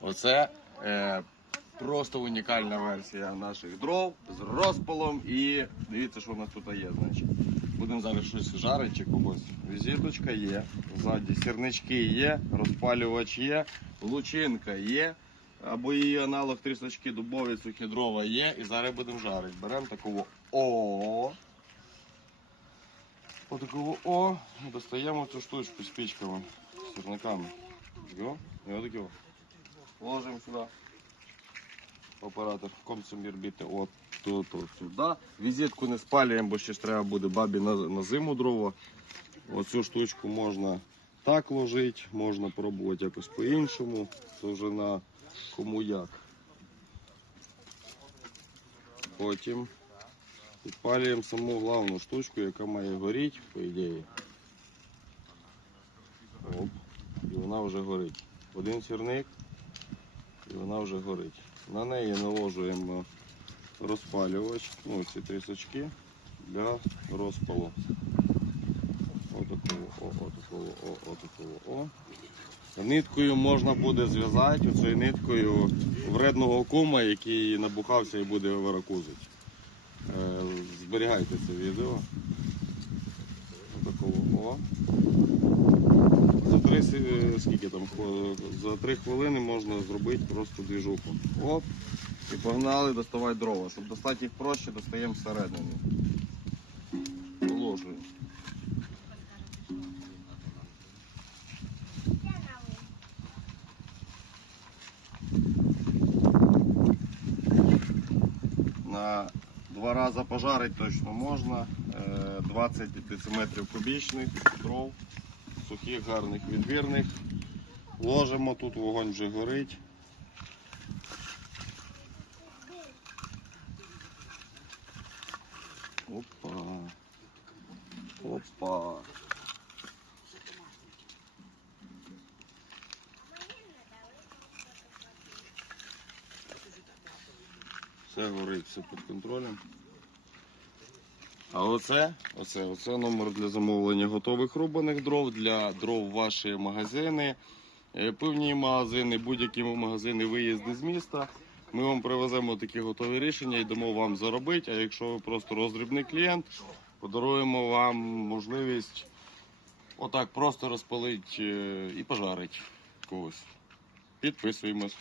Оце е, просто унікальна версія наших дров з розпалом. І дивіться, що у нас тут є. Значить. Будемо зараз щось жарити чи когось. Візиточка є, ззаді сірнички є, розпалювач є, лучинка є. Або її аналог трісочки дубові, сухі дрова є. І зараз будемо жарити. Беремо такого О. Отакого О. Достаємо цю штучку з пічками, з сірниками. І отакі о. Ложимо сюди. Оператор комцем вірбіти от тут, от сюди. Візитку не спалюємо, бо ще ж треба буде бабі на, на зиму дрова. Оцю штучку можна так ложити, можна пробувати якось по-іншому. Це вже на кому як. Потім підпалюємо саму головну штучку, яка має горіти, по ідеї. Оп. І вона вже горить. Один сірник, і вона вже горить. На неї наложуємо розпалювач, ну ці трісочки для розпалу. Отакого, о, отакого, о, отакого, о. Ниткою можна буде зв'язати оцею ниткою вредного кума, який набухався і буде виракузити. Е, зберігайте це відео. Отакого, о. Три, скільки там, за три хвилини можна зробити просто двіжуху. Оп. І погнали доставати дрова. Щоб достати їх проще, достаємо всередину. Положуємо. На два рази пожарити точно можна. Е, 20 дециметрів кубічних дров, сухих, гарних, відбірних. Ложимо, тут вогонь вже горить. Опа. Опа. Все горить, все під контролем. А оце, оце, оце номер для замовлення готових рубаних дров для дров ваші магазини, е, пивні магазини, будь-які магазини виїзди з міста. Ми вам привеземо такі готові рішення і дамо вам заробити. А якщо ви просто роздрібний клієнт, подаруємо вам можливість отак просто розпалити е, і пожарити когось. Підписуємось.